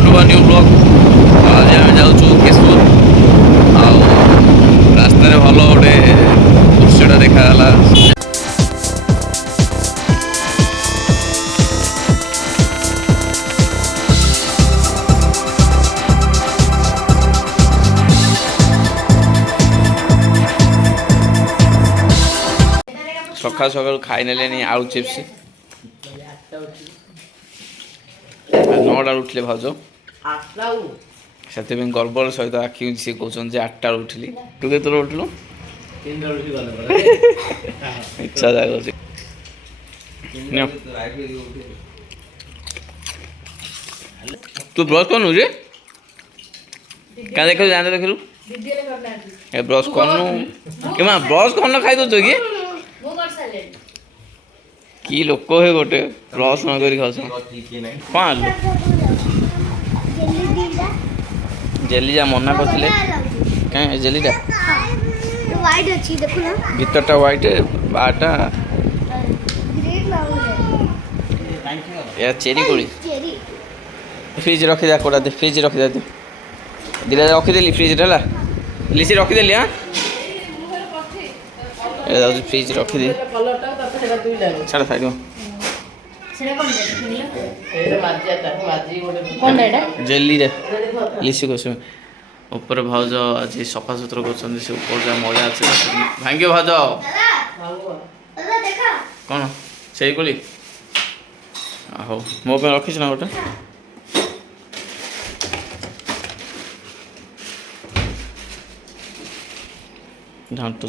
Welcome to new blog. आज आम जाऊँ केशपुर रास्तार भल गोटे दृश्यटा देखाला। सका सका खाई ने आलू चिप्स 9टा उठिले भाज से गर्वर सहित आखि सी कहते 8टा उठिली तू के उठिलु इच्छा जाग तू ब्रश कनु रे क्या देख जाने देखलु ए ब्रश कनु ए ब्रश कन खाई दो कि की लोक है गोटे ब्रश न करी खास जेली जा मना करथिले कहीं जेलीटा व्हाइट अछि देखो ना भीतरटा व्हाइट बाटा या चेरी कोली फ्रिज रखी दे कोडा दे फ्रिज रखी दे दिला रखी देली फ्रिज ला लिसी रखी देली हां ए दाऊ फ्रिज रखी दे कलरटा तते हेला दुई लागो छाड़ साइड सेरा कोन दे एटा माजियाटा माजी गोटे कोन एटा जेली रे लिसी को से ऊपर भाउज आज सफा सुथरा कर से ऊपर जा मजा अच्छे भांग्य भाज देखा कौन से कोली हो मो पे रखिस ना गोटे ढांट तो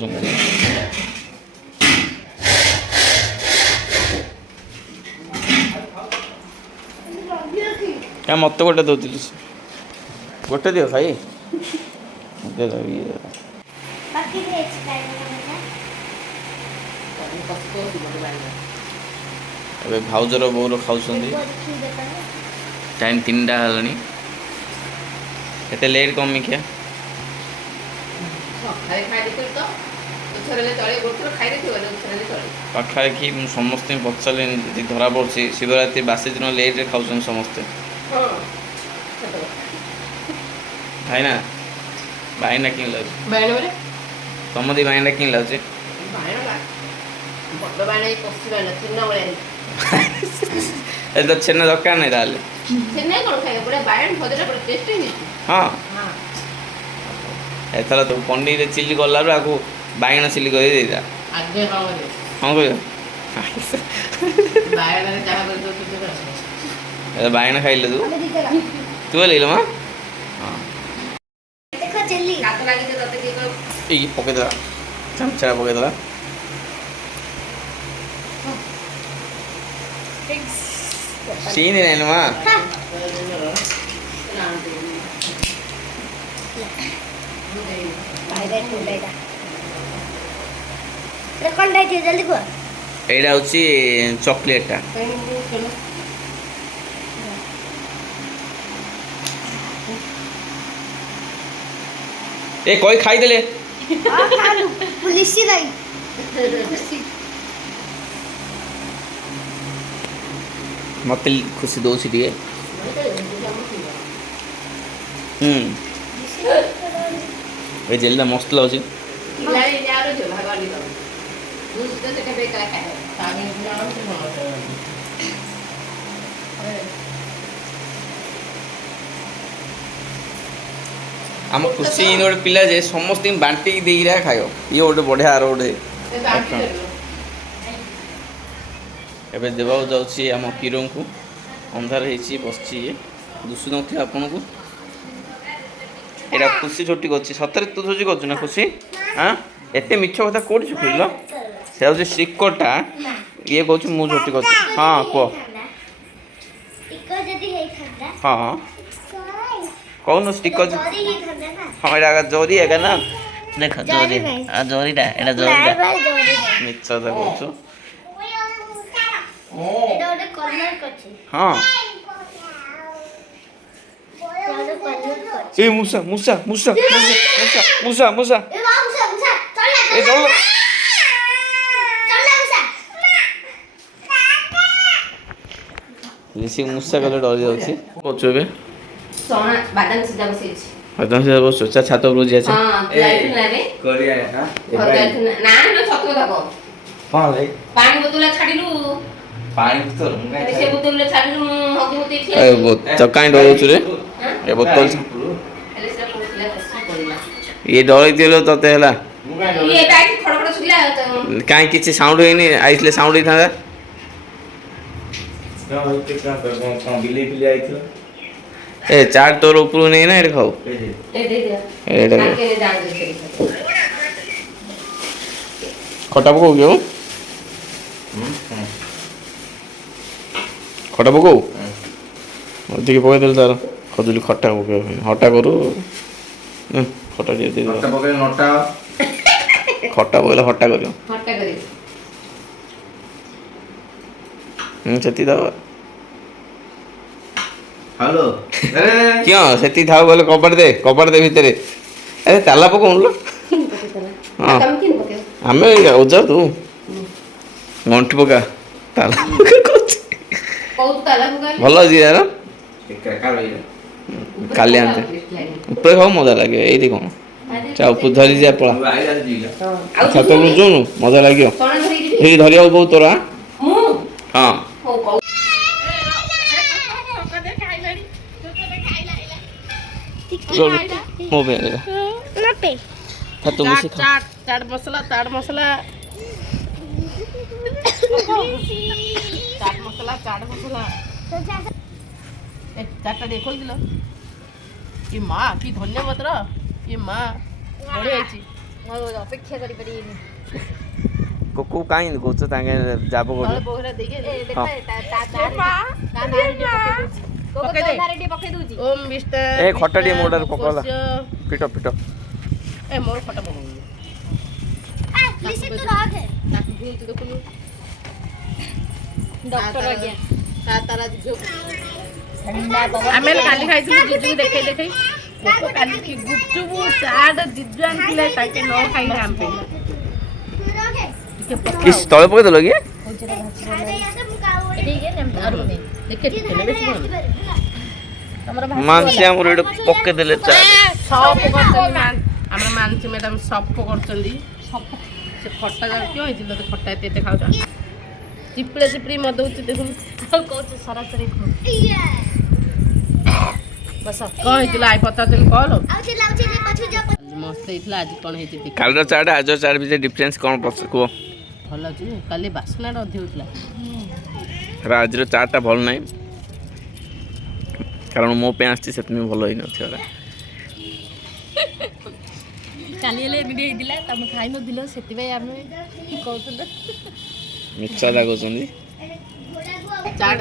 क्या मत गोटे दौली गोटे दियो खाई अबे भाउजर बोर खाऊँ टाइम 3टा है एत लेट कम क्या पाखे कि समस्त पचारे धरा पड़ी शिवरात्रि बासी दिन लेट खाऊँ समस्ते भाईना भाईना कि तुम दी भाईना कि लगे तो छेना दरकार नहीं हाँ एथर तो पनीर चिल्ली कला आपको बैगन चिल्ली कर हाँ कह बैगन खाइल तू ले माँ पकईदा चमचा पकईदा सीन नहीं माँ एटा हूँ चॉकलेट ए कोई खाई देले पुलिसी नहीं मत खुशी दो सी ए जेलदा मस्त लाउची आम खुशी गोटे पिला जे समस्त बांटी दे खाओ ये गोटे बढ़िया आर गोटे एवं देवा जाऊँगी आम किरो को अंधार हो बस दुसु न आपन को यहाँ खुशी छोटी कर सतरे तू छोटी कर ना खुशी हाँ एत मिछ कथा कौट शुखल से हूँ श्रीकटा ये कह मुझे छोटी कर हाँ कह हाँ कौन स्टिकर हाँ यहाँ जरी है ना देख जरी जरीटा यहाँ जरीटा मिछ कह हाँ ए मूसा मूसा मूसा मूसा मूसा मूसा ए चल ऋषि मूसा कले डरी जाउछि कोचो बे सोना बादाम सीधा बसी बादाम से बस सोचा छात पर जी अच्छा हां लाइट ना रे करिया हां ना ना छत दबो हां ले पानी बोतल छाडिलु पानी बोतल से बोतल छाडिलु हगी होते थी ए तो काई डरो रे ए बोतल हेले से पोछले खसी पड़िला ये डरै दिलो तते हला ये बैग खड़खड़ सुला काई किछि साउंड होइनी आइसले साउंड होई था कौन बिले बिले आई थी ए चाट तोर ऊपर नहीं ना एड़ खाओ ए दे दे एड़ आके जान दे खटा पको क्यों खटा पको अधिक पके देल तार खजुली खटा पके हटा करू खटा दे दे नटा पके नटा खटा पके हटा करियो हटा करी सेती दाव हेलो क्यों सेती थाव बोले कपड़ दे भीतर अरे ताला पको लो हां कम किन पके आमे ओजा तू गंठ पका ताला पका कोच बहुत ताला पका भलो जी यार का रही काली आनते ऊपर खाओ मजा लगे एई कौन चा ऊपर धरी जा पड़ा आई जा जीला अच्छा तो जोनु मजा लागियो सोना धरी जी हे धरिया बहुत तोरा मु हां हो को मो बे ना पे था तुम से खा चाट मसाला चाट मसाला चाट मसाला ए चाटा देखोल दिलो ये मां की धन्यवाद रे ये मां बढे आइची मैं अपेक्षा करी पड़ी कोको काई गोच तांगे जाबो तळे गोडी बोहरा देगे ए देखा नारे पके दूजी ओम मिस्टर ए खटडी मोडर पकोला पिटो पिटो ए मोर खटा पको आ लिसे तो राग है ताकि भूल तो देखो डॉक्टर आ गया का तारा जो ठंडा पवन आमेल काली खाइछु जिजु देखै देखै को काली की गुपचुप चाट जिजु आनतिले ताके न खाइ हम पे किस तळे पके देलो की ठीक है नेम आरो नहीं देखे तेले बेसी बोल हमरा मानसी हमर एड पके देले चा सब पकड़छन हमरा मानसी मैडम सब पकड़छन सब से खट्टा जा क्यों हिजिलो तो खट्टा एते खाउ जा चिपड़े चिपड़ी मत दउची देखु कोच सारा सरी बस कौन हिजिला आई पता चल कॉल आउचे लाउचे रे पछु जा मस्त हितला आज कोन हिजि देख कालर चाट आज चाट बिजे डिफरेंस कोन पछ को भल छु काली बासना अधि होतला राजर चाटा भल नाही कारण मो पे आस्ती सेतमे भल होई नथिरा काली ले एमिडी दिला तम खाइ न दिलो सेति भाई आमे कहतु मिच्छा लागो चंदी चाट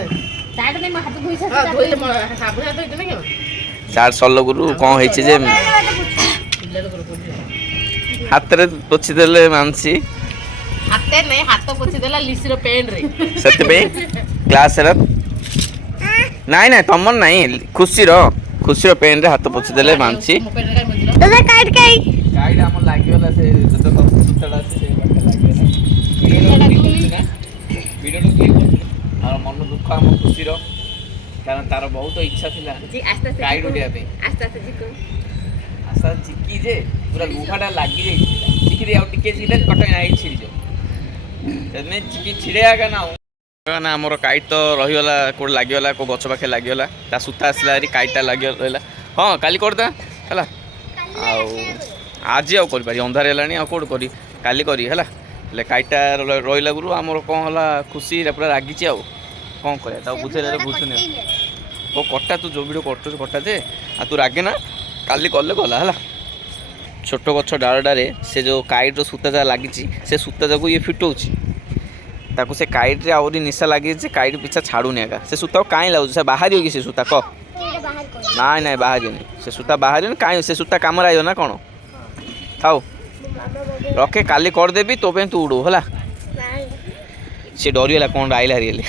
चाट नहीं मैं हाथ धोई हां सकता धोई म साबुन हाथ धोई देने के चाट सल्लो गुरु कोन हेछि जे पिल्ले तो करो हाथ रे पोछि देले मानसी हाथे नहीं हाथ पोछि देला लिसिरो पेन रे सेति पे क्लास रे नाइ नाइ तमन नाइ खुशी रो पेन रे हाथ पोछि देले मानसी मो पेन रे मजलो दादा काट काई गाइड हमर लागियोला से जतो सुतडा से लागियोला वीडियो तो क्लिक और मन दुख हम खुशी रो कारण तार बहुत इच्छा थिला जी आस्ते आस्ते गाइड उडिया पे आस्ते आस्ते जिको आशा चिकी जे पूरा लुहाटा लागी जाई चिकी दे आ टिके जिले कटै नाइ छिरि जो तने चिकी छिड़े आगा ना ना हमर काइट तो रहियोला कोड लागियोला को गछ पाखे लागियोला ता सुता आसला री काइटा लागियोला हां काली करदा हला आउ आज आउ करि पारी अंधार हेलानी आ कोड करी काली करी हला ले काइटा रोइला गुरु हमर कोन हला खुशी रे पूरा रागी आउ कोन करे ता बुझेले बुझुने ओ कट्टा तू जो वीडियो करतो कट्टा जे आ तू रागे ना काली कले गला हला छोट गछ डालडारे से जो काइट रो सूता जा लागी से सूता जाको ये फिटौची ताको से काइट रे आउरी निशा लागी जे काइट पीछा छाडुनी आगा से सूता काई लाउ से बाहर होगी से सूता क नाइ नाइ बाहर नहीं से सूता बाहर नहीं काई से सूता काम आयो ना कोन थाओ रखे काली कर देबी तो पे तू उड़ो हला से डरियला कोन आइला हरियले